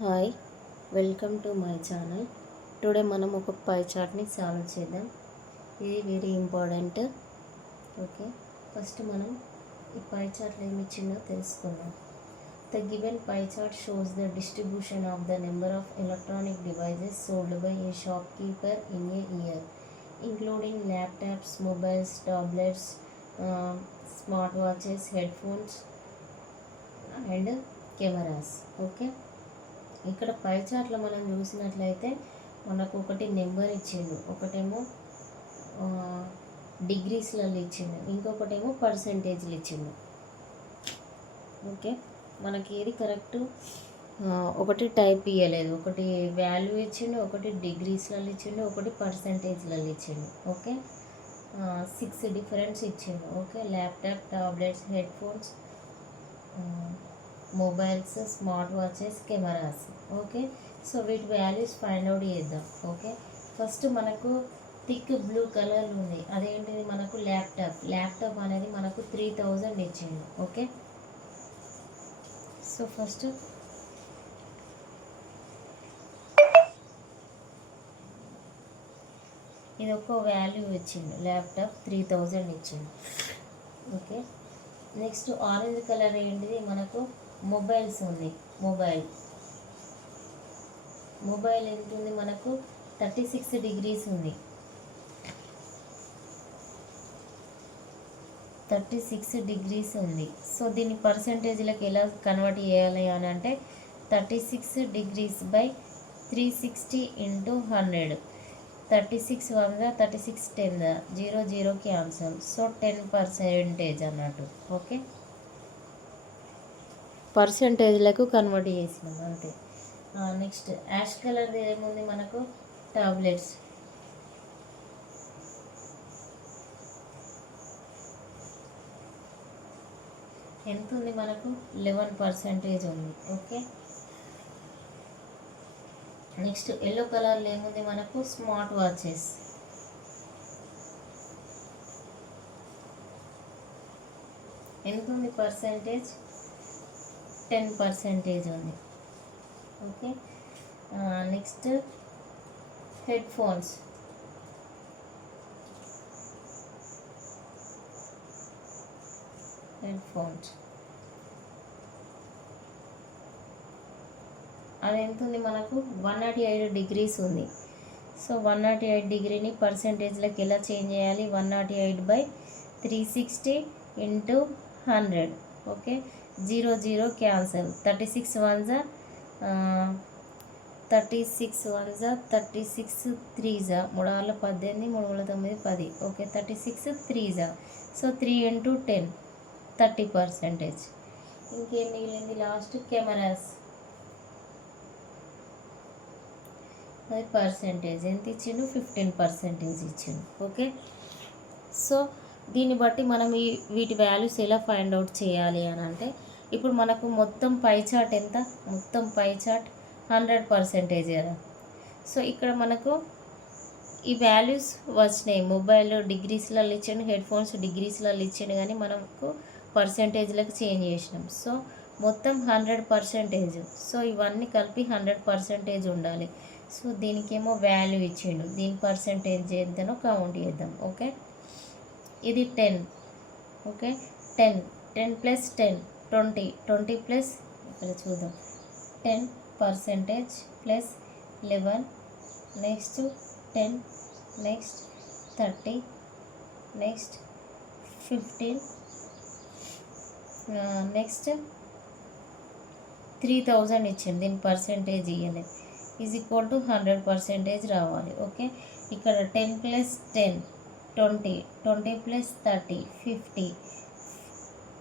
Hi, welcome to my channel. Today మనం ఒక పై చార్ట్ని solve చేద్దాం. ఇది వెరీ ఇంపార్టెంట్. ఓకే, ఫస్ట్ మనం ఈ పై చార్ట్లో ఏమి ఇచ్చిందో తెలుసుకుందాం. The given pie chart shows the distribution of the number of electronic devices sold by A shop keeper in a year, including laptops, mobiles, tablets, smart watches, headphones and cameras. Okay, ఇక్కడ పై చార్ట్లో మనం చూసినట్లయితే మనకు ఒకటి number ఇచ్చిండు, ఒకటేమో డిగ్రీస్లలో ఇచ్చిండు, ఇంకొకటేమో పర్సంటేజ్లు ఇచ్చిండు. ఓకే, మనకి ఏది కరెక్ట్? ఒకటి టైప్ ఇవ్వలేదు, ఒకటి వాల్యూ ఇచ్చిండు, ఒకటి డిగ్రీస్లలో ఇచ్చిండు, ఒకటి పర్సంటేజ్లలో ఇచ్చిండు. ఓకే, 6 డిఫరెన్స్ ఇచ్చిండు. Okay, laptop, tablets, headphones, mobiles, smart watches, cameras. Okay, so వీటి వాల్యూస్ ఫైండ్ అవుట్ చేద్దాం. ఓకే, ఫస్ట్ మనకు థిక్ బ్లూ కలర్ ఉంది, అదేంటిది? మనకు ల్యాప్టాప్ అనేది మనకు 3000 ఇచ్చింది. ఓకే, సో ఫస్ట్ ఇది ఒక వాల్యూ ఇచ్చిండు, ల్యాప్టాప్ 3000 ఇచ్చిండు. ఓకే, నెక్స్ట్ ఆరెంజ్ కలర్ ఏంటిది? మనకు మొబైల్స్ ఉంది. మొబైల్ ఎంత ఉంది? మనకు 36 డిగ్రీస్ ఉంది. 36 డిగ్రీస్ ఉంది. సో దీన్ని పర్సంటేజ్లకు ఎలా కన్వర్ట్ చేయాలి అని అంటే 36 degrees by 360 into 100. 36 1 36 10 0 0 cancel. So 10% అన్నట్టు. ఓకే, పర్సంటేజ్లకు కన్వర్ట్ చేసినాం అంతే. నెక్స్ట్ యాష్ కలర్ది ఏముంది? మనకు టాబ్లెట్స్. ఎంత ఉంది? మనకు 11% ఉంది. ఓకే, నెక్స్ట్ ఎల్లో కలర్లో ఏముంది? మనకు స్మార్ట్ వాచెస్. ఎంత ఉంది పర్సంటేజ్? 10% ఉంది. Okay, next headphones. అది ఎంత ఉంది? మనకు 108 డిగ్రీస్ ఉంది. సో 108 డిగ్రీని పర్సంటేజ్లకు ఎలా చేంజ్ చేయాలి? 108 by 360 into 100. Okay, 0 0 cancel. 36 1 36 1 36 3 3 18 3 9 10. Okay, 36 3 so 3 into 10 30%. ఇంకేం మిగిలింది? Last cameras. అది పర్సంటేజ్ ఎంత ఇచ్చిండు? 15% ఇచ్చిండు. ఓకే, సో దీన్ని బట్టి మనం వీటి వాల్యూస్ ఎలా ఫైండ్ అవుట్ చేయాలి అని అంటే, ఇప్పుడు మనకు మొత్తం పై చార్ట్ ఎంత? మొత్తం పై చార్ట్ 100% కదా. సో ఇక్కడ మనకు ఈ వాల్యూస్ వచ్చినాయి. మొబైల్ డిగ్రీస్లలో ఇచ్చాడు, హెడ్ఫోన్స్ డిగ్రీస్లలో ఇచ్చాడు, కానీ మనకు పర్సంటేజ్లకు చేంజ్ చేసినాం. సో మొత్తం 100%. సో ఇవన్నీ కలిపి 100% ఉండాలి. సో దీనికేమో వాల్యూ ఇచ్చిండు, దీని పర్సంటేజ్ ఎంతనో కౌంట్ చేద్దాం. ఓకే, ఇది 10. ఓకే, 10 ప్లస్ 10 20 ప్లస్ ఇక్కడ చూద్దాం 10% plus 11, next 10, next 30, next 15, next 3000 ఇచ్చింది, దీని పర్సంటేజ్ ఇవ్వలేదు. ఈజ్ ఈక్వల్ టు 100% రావాలి. ఓకే, ఇక్కడ 10 ప్లస్ 10 20, 20 ప్లస్ 30 50.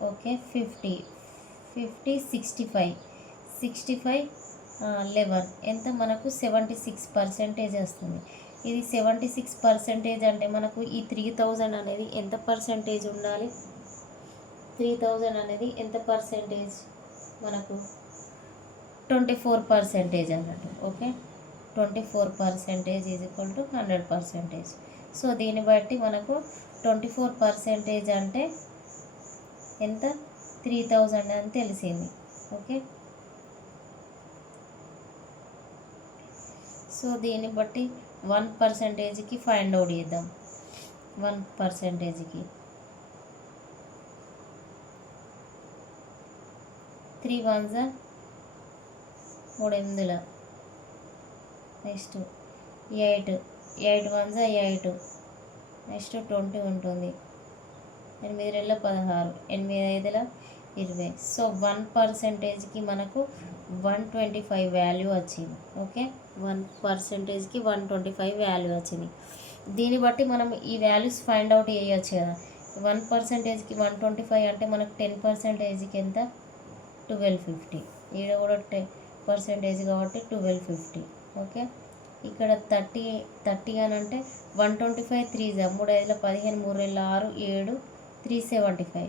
ఓకే, 50 65 11 ఎంత? మనకు 76% వస్తుంది. ఇది 76% అంటే మనకు ఈ 3000 అనేది ఎంత పర్సంటేజ్ ఉండాలి? 3000 అనేది ఎంత పర్సంటేజ్? మనకు 24% అన్నట్టు. Okay, 24% is equal to 100%. So దీన్ని బట్టి మనకు 24% అంటే ఎంత? 3000 అని తెలిసింది. ఓకే, సో దీన్ని బట్టి 1%కి ఫైండ్ అవుట్ చేద్దాం. 1%కి 3 1 3 8 నెక్స్ట్ 8 8 1 8 నెక్స్ట్ 20 ఉంటుంది. 8 2 16 8 5 20. సో 1%కి మనకు 125 వాల్యూ వచ్చింది. ఓకే, 1%కి 125 వాల్యూ వచ్చింది. దీన్ని బట్టి మనం ఈ వాల్యూస్ ఫైండ్ అవుట్ చేయొచ్చు కదా. 1%కి 125 అంటే మనకు 10%కి ఎంత? 1250. ఈడ కూడా 10% కాబట్టి 1250. ఓకే, ఇక్కడ 30 అని అంటే 125 3 3 5 15 3 6 7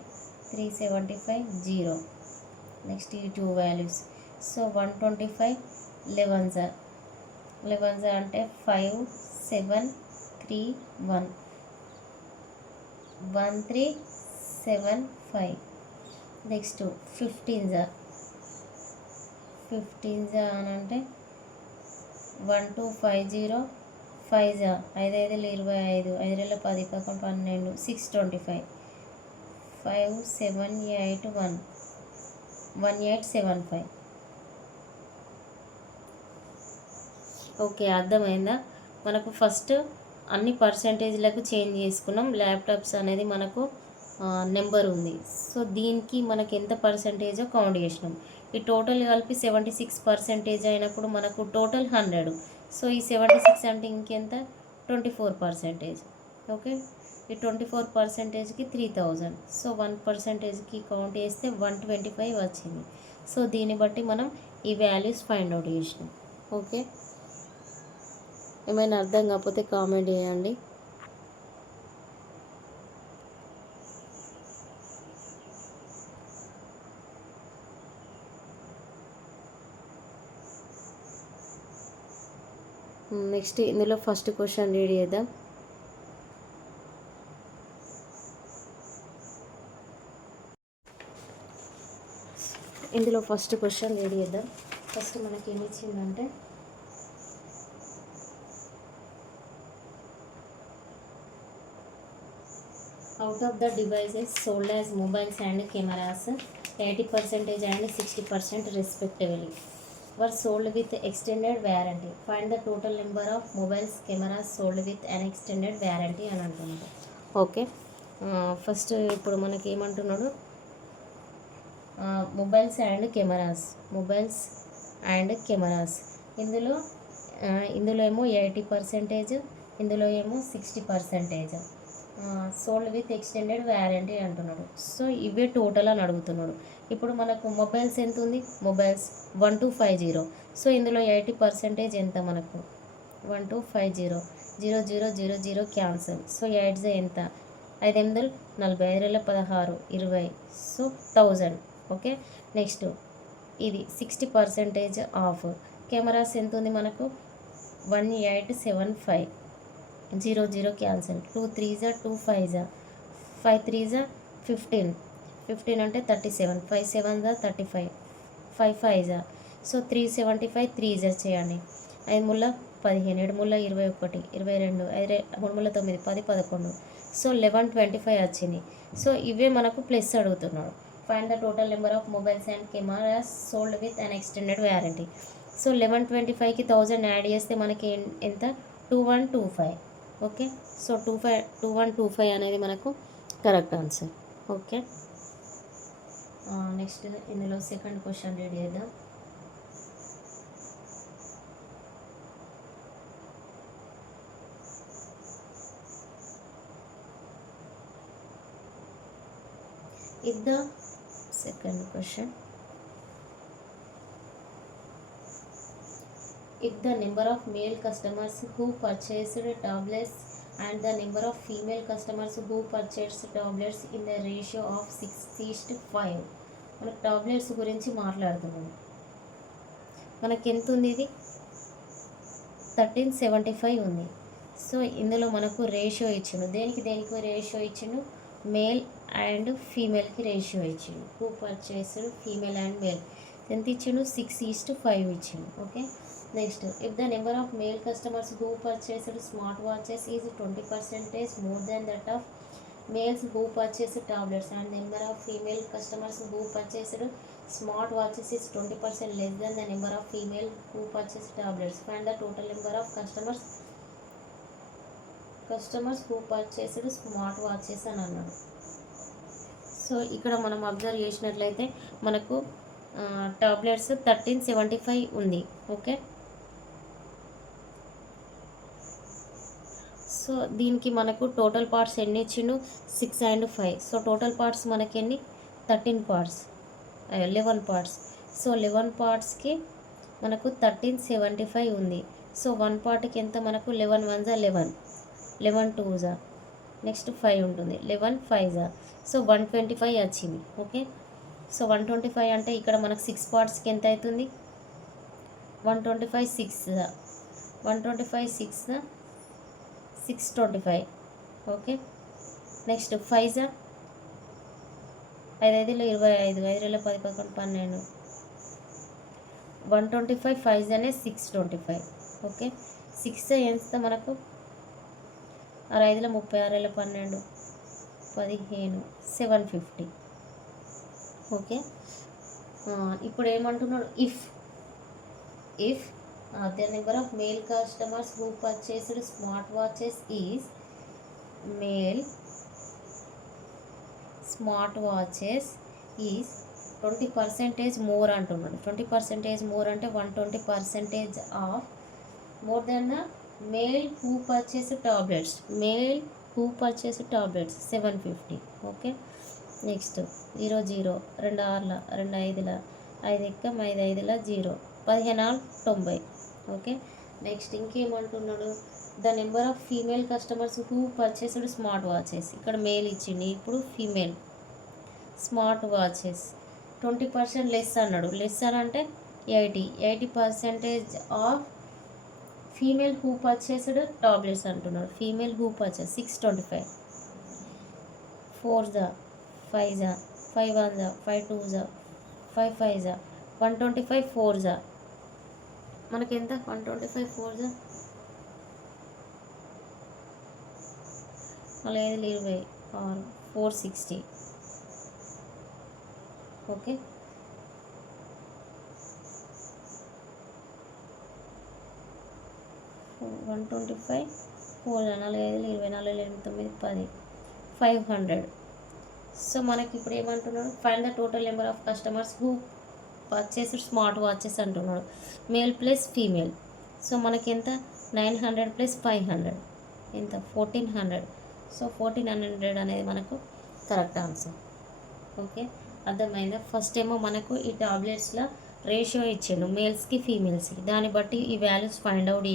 375 0. నెక్స్ట్ ఈ 2 వాల్యూస్. సో 125 11 అంటే 5 7 3 1 1375. నెక్స్ట్ 15 అని అంటే 1250 5 5 5 25 5 2 10 11 12 625 5 7 8 1 1875. ఓకే, అర్థమైందా? మనకు ఫస్ట్ అన్ని పర్సంటేజ్లకు చేంజ్ చేసుకున్నాం. ల్యాప్టాప్స్ అనేది మనకు నెంబర్ ఉంది. సో దీనికి మనకి ఎంత పర్సంటేజో కౌంట్ చేసినాం. ఈ టోటల్ కలిపి 76% అయినప్పుడు మనకు టోటల్ 100. సో ఈ 76 అంటే ఇంకెంత? 24%. ఓకే, ఈ 24%కి 3000. సో 1%కి కౌంట్ చేస్తే 125 వచ్చింది. సో దీన్ని బట్టి మనం ఈ వాల్యూస్ ఫైండ్ అవుట్ చేసినాం. ఓకే, ఏమైనా అర్థం కాకపోతే కామెంట్ చేయండి. నెక్స్ట్ ఇందులో ఫస్ట్ క్వశ్చన్ రీడ్ చేద్దాం. ఇందులో ఫస్ట్ క్వశ్చన్ రీడ్ చేద్దాం. ఫస్ట్ మనకి ఏమి ఇచ్చిందంటే out of the devices sold as mobiles and cameras, 80% and 60% respectively were sold with extended warranty. Find the total number of mobiles cameras sold with an extended warranty అని అంటున్నాడు. Okay, first ఇప్పుడు మనకి ఏమంటున్నాడు? Mobiles and cameras ఇందులో ఏమో 80%, ఇందులో ఏమో 60%. Sold with extended warranty అంటున్నాడు. సో ఇవే టోటల్ అని అడుగుతున్నాడు. ఇప్పుడు మనకు మొబైల్స్ ఎంత ఉంది? మొబైల్స్ 1250. సో ఇందులో 80% ఎంత మనకు? 1250 0 0 0 0 క్యాన్సల్. సో 8 ఎంత? 5 8 40 5 16 20. సో 1000. ఓకే, నెక్స్ట్ ఇది 60% ఆఫ్. కెమెరాస్ ఎంత ఉంది మనకు? 1875 0 0 క్యాన్సల్. 2 3 2 5 5 3 15 15 అంటే 37 5 7 35 5 5 సో 375 3 చేయండి. 5 ముళ్ళ 15 7 ముళ్ళ 21 22 5 3 ముళ్ళ 9 10 11. సో 1125 వచ్చింది. సో ఇవే మనకు ప్లస్ అడుగుతున్నాడు. Find the total number of mobiles and cameras sold with an extended warranty. So 1125కి 1000 యాడ్ చేస్తే మనకి ఎంత? 2125. ఓకే, సో 2125 అనేది మనకు కరెక్ట్ ఆన్సర్. ఓకే, నెక్స్ట్ ఇందులో సెకండ్ క్వశ్చన్ రీడ్ చేద్దాం. If the second question, if the number of male customers who purchased tablets and the number of female customers who purchased tablets in the ratio of 6:5. మనకు tablets గురించి మాట్లాడుతున్నాము. మనకి ఎంత ఉంది? ఇది 1375 ఉంది. సో ఇందులో మనకు రేషియో ఇచ్చిండు. దేనికి రేషియో ఇచ్చిండు? మేల్ అండ్ ఫీమేల్కి రేషియో ఇచ్చిండు. Who purchased female and male. ఎంత ఇచ్చిండు 6:5 ఇచ్చిండు. Okay, next if the number of male customers who purchased smart watches is 20% more than that of males who purchased tablets and number of female customers who purchased smart watches is 20% less than the number of female who purchased tablets find the total number of customers who purchased smart watches అని అన్నాడు. So ఇక్కడ మనం observe చేసినట్లయితే మనకు tablets 1375 ఉంది. Okay, so దీనికి మనకు total parts ఎన్ని ఇచ్చిండు 6 and 5. సో టోటల్ పార్ట్స్ మనకి ఎన్ని 13 పార్ట్స్ 11 పార్ట్స్. సో 11 పార్ట్స్కి మనకు 1375 ఉంది. సో 1 పార్ట్కి ఎంత మనకు 11 1 11, 11 2 నెక్స్ట్ 5 ఉంటుంది, 11 5 సో 125 వచ్చింది. ఓకే, సో 125 అంటే ఇక్కడ మనకు 6 పార్ట్స్కి ఎంత అవుతుంది 125 6 125 6 625. ఓకే, నెక్స్ట్ 5 5 5 25 5 10 11 12 125 5 అనే 625. ఓకే, 6 ఎంత మనకు 6 5 30 6 12 15 750. ఓకే, ఇప్పుడు ఏమంటున్నాడు if the number of male customers who purchased smart watches is male smart watches is 20% more అంటున్నాడు. 20% మోర్ అంటే 120% of more then the male who purchase tablets 750. Okay, next 0 0 2 6 2 5 5 ఎక్కం 5 5 0 15 90. Okay, next ఇంకేమంటున్నాడు the number of female customers who purchased smart watches. ఇక్కడ male ఇచ్చింది, ఇప్పుడు female smart watches 20% less అన్నాడు. Less అని అంటే 80% of female who purchased tablets అంటున్నాడు. Female who purchase 625 4 5 5 1 5 2 5 5 125 4 మనకి ఎంత 125 4 మళ్ళీ 5 20 460. ఓకే, 125 4 4 5 20 4 9 10 500. సో మనకి ఇప్పుడు ఏమంటున్నాడు find the total number of customers who purchased smart watches అంటున్నాడు, మేల్ ప్లస్ ఫీమేల్. సో మనకి ఎంత 900 ప్లస్ 500 ఎంత 1400. సో 1400 అనేది మనకు కరెక్ట్ ఆన్సర్. ఓకే, అర్థమైందా? ఫస్ట్ ఏమో మనకు ఈ టాబ్లెట్స్లో రేషియో ఇచ్చాడు మేల్స్కి ఫీమేల్స్కి, దాన్ని బట్టి ఈ వాల్యూస్ ఫైండ్ అవుట్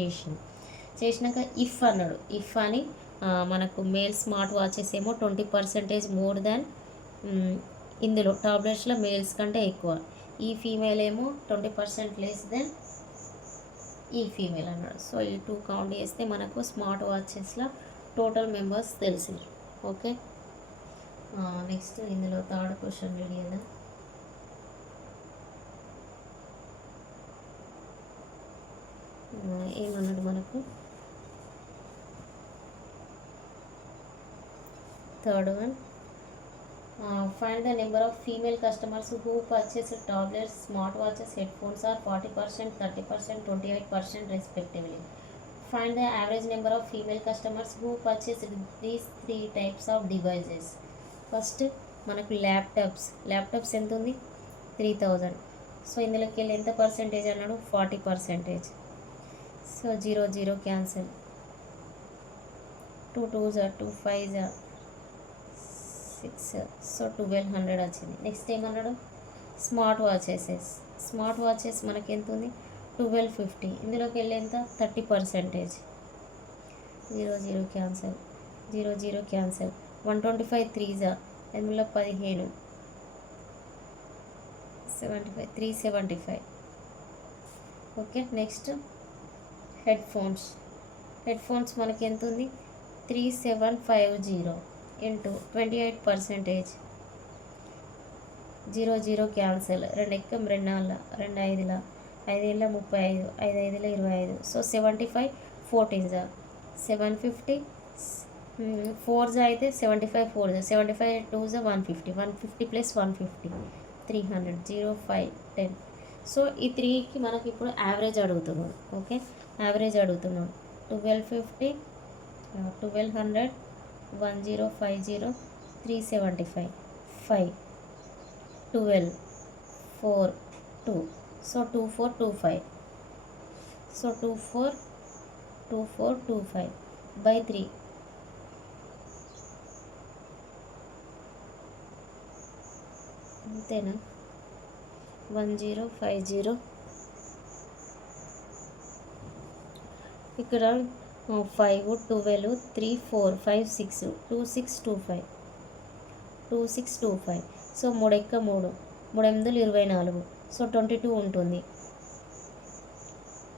చేసినాక ఇఫ్ అన్నాడు. ఇఫ్ అని మనకు మేల్ స్మార్ట్ వాచెస్ ఏమో 20% మోర్ దాన్ ఇందులో టాబ్లెట్స్లో మేల్స్ కంటే ఎక్కువ, ఈ ఫీమేల్ ఏమో 20% లెస్ దెన్ ఈ ఫీమేల్ అన్నాడు. సో ఈ 2 కౌంట్ చేస్తే మనకు స్మార్ట్ వాచెస్లో టోటల్ మెంబర్స్ తెలిసి. ఓకే, నెక్స్ట్ ఇందులో థర్డ్ క్వశ్చన్ రెడీ కదా. ఏమన్నాడు మనకు third one find the number of female customers who purchase tablets smart watches headphones are 40% 30% 28% respectively. Find the average number of female customers who purchase these 3 types of devices. First మనకు laptops ఎంత ఉంది 3000. So ఇందులోకి వెళ్ళి ఎంత percentage అన్నాడు 40%. So 0 0 cancel, 2 2 2 5 6 so 1200 వచ్చింది. Next ఏమన్నాడు smart watches మనకి ఎంత ఉంది 1250. ఇందులోకి వెళ్ళి ఎంత 30%. 0 0 క్యాన్సిల్, 0 0 క్యాన్సిల్, 125 3 ఇందులో 15 75 375. ఓకే, నెక్స్ట్ హెడ్ ఫోన్స్ మనకి ఎంత ఉంది 3750 ఇంటూ 28%. జీరో జీరో క్యాన్సల్, 2 ఎక్కం 2 నాలుగు 2 ఐదుల 5 ఏళ్ళ 35, 5 ఐదుల 25. సో 75 14 జా 750, 4 జా అయితే 75 4 జా 75 2 జా 150, 150 ప్లస్ 150 300, 0 5 10. సో ఈ 3కి మనకి ఇప్పుడు యావరేజ్ అడుగుతున్నాడు. ఓకే, యావరేజ్ అడుగుతున్నాడు. 1250, 1200, 1050, 375, 5, 12, 4, 2. సో 2425. So 2425 by 3. అంతేనా? 1050. ఇక్కడ 5, 12, 3, 4, 5, 6, 2625, 2625. సో 3 ఎక్క 3, 3 ఎనిమిదిలు 24. సో 22 ఉంటుంది.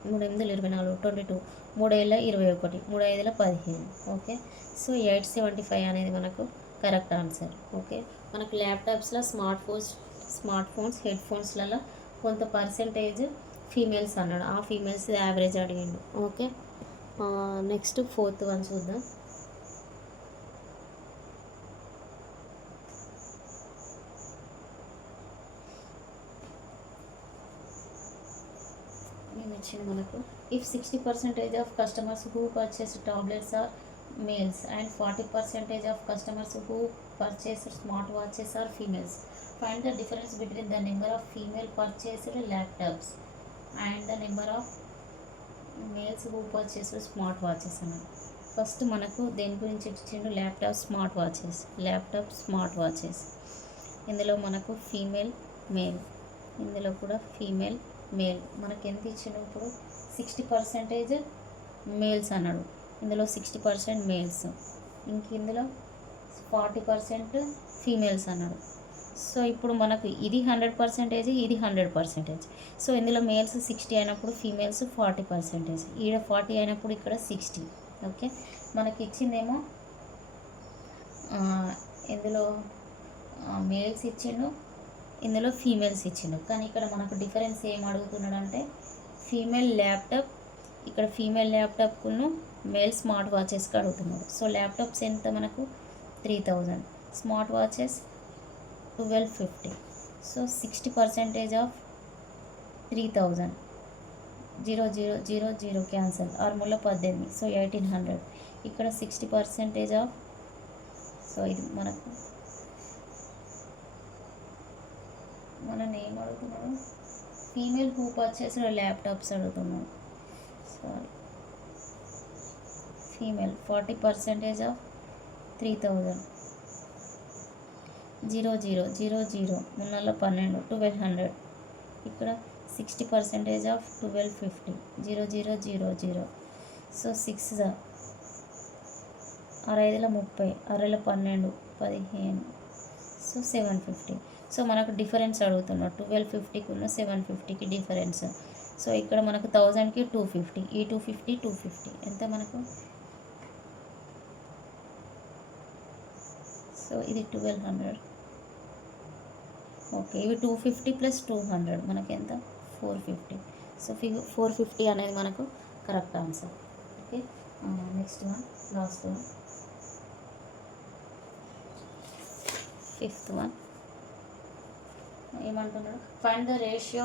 3 ఎనిమిదిలు 24, 22, 3 ఏళ్ళ 21, 3 ఐదుల 15. ఓకే, సో 875 అనేది మనకు కరెక్ట్ ఆన్సర్. ఓకే, మనకు ల్యాప్టాప్స్లో స్మార్ట్ ఫోన్స్ హెడ్ ఫోన్స్లలో కొంత పర్సెంటేజ్ ఫీమేల్స్ అన్నాడు. ఆ ఫీమేల్స్ యావరేజ్ అడిగిండు. ఓకే, నెక్స్ట్ 4th వన్ చూద్దాం. ఇచ్చింది మనకు. If 60% of customers who purchase tablets are males and 40% of customers who purchase smart watches are females, find the difference between the number of female purchased laptops and the number of males who purchase smart watches అన్నారు. First మనకు దేని గురించి ఇచ్చిండు? Laptop smart watches. ఇందులో మనకు female male, ఇందులో కూడా female male. మనకి ఎంత ఇచ్చిన ఇప్పుడు 60% మేల్స్ అన్నాడు. ఇందులో 60% మేల్స్, ఇంక ఇందులో 40% ఫీమేల్స్ అన్నాడు. సో ఇప్పుడు మనకు ఇది 100%, ఇది 100%. సో ఇందులో మేల్స్ 60 అయినప్పుడు ఫీమేల్స్ 40%, ఈడ 40 అయినప్పుడు ఇక్కడ 60. ఓకే, మనకి ఇచ్చిందేమో ఇందులో మేల్స్ ఇచ్చిండు, ఇందులో ఫీమేల్స్ ఇచ్చిండు. కానీ ఇక్కడ మనకు డిఫరెన్స్ ఏం అడుగుతున్నాడు అంటే ఫీమేల్ ల్యాప్టాప్, ఇక్కడ ఫీమేల్ ల్యాప్టాప్కును మేల్ స్మార్ట్ వాచెస్కి అడుగుతున్నాడు. సో ల్యాప్టాప్స్ ఎంత మనకు 3000, smart watches 1250. So 60% of 3000, 0 0 0 0 cancel, 6 మూల 18. సో 1800. ఇక్కడ 60% ఆఫ్, సో ఇది మనకు మనల్ని ఏం అడుగుతున్నాడు? ఫీమేల్ హూ పర్చేస్ ల్యాప్టాప్స్ అడుగుతున్నాడు. Sorry, female 40% of 3000, 0 0 0 0 3 12, 1200. ఇక్కడ 60% ఆఫ్ 1250, 0 0 0 0. సో 6 6 5 30, 6 12, 15. సో 750. సో మనకు డిఫరెన్స్ అడుగుతున్నాడు 1250కి ఉన్న 750కి డిఫరెన్స్. సో ఇక్కడ మనకు 1000కి 250, ఈ 250 250 ఎంత మనకు? సో ఇది 1200. ఓకే, ఇవి 250 ప్లస్ 200 మనకి ఎంత? 450. సో 450 అనేది మనకు correct answer. Okay, next one, last one, 5th one. ఏమంటున్నాడు? Find the ratio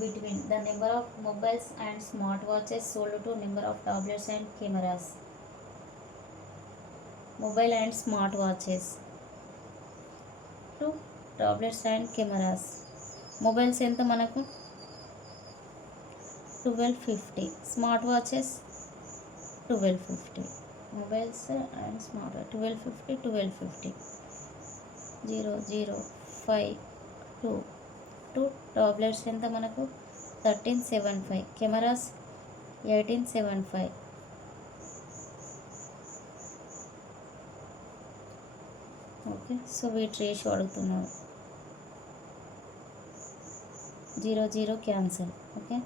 between the number of mobiles and smart watches sold to number of tablets and cameras. Mobile and smart watches to tablets and cameras. Mobiles ఎంత మనకు? 1250, smart watches 1250. Mobiles and smart 1250 1250, 0 0 5 2 2. Tablets ఎంత మనకు? 1375, cameras 1875. Okay, so వీటి ratio అడుగుతున్నాడు. 0 0 cancel. Okay,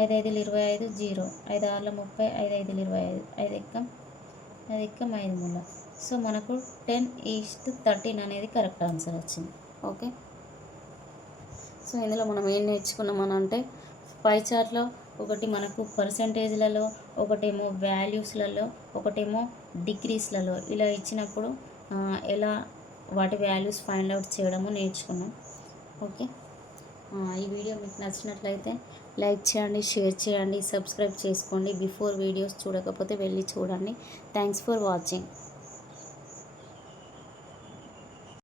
5 5 25, 0, 5 6 30, 5 5 25, 5 ఎక్కం 5 మూల. So మనకు 10:13 అనేది కరెక్ట్ ఆన్సర్ వచ్చింది. ఓకే. సో ఇందులో మనం ఏం నేర్చుకున్నామని అంటే పై చార్ట్లో ఒకటి మనకు పర్సంటేజ్లలో, ఒకటేమో వాల్యూస్లలో, ఒకటేమో డిగ్రీస్లలో ఇలా ఇచ్చినప్పుడు ఎలా వాటి వాల్యూస్ ఫైండ్ అవుట్ చేయడము నేర్చుకున్నాం. ఓకే, ఈ వీడియో మీకు నచ్చినట్లయితే లైక్ చేయండి, షేర్ చేయండి, సబ్స్క్రైబ్ చేసుకోండి. బిఫోర్ వీడియోస్ చూడకపోతే వెళ్ళి చూడండి. Thanks for watching.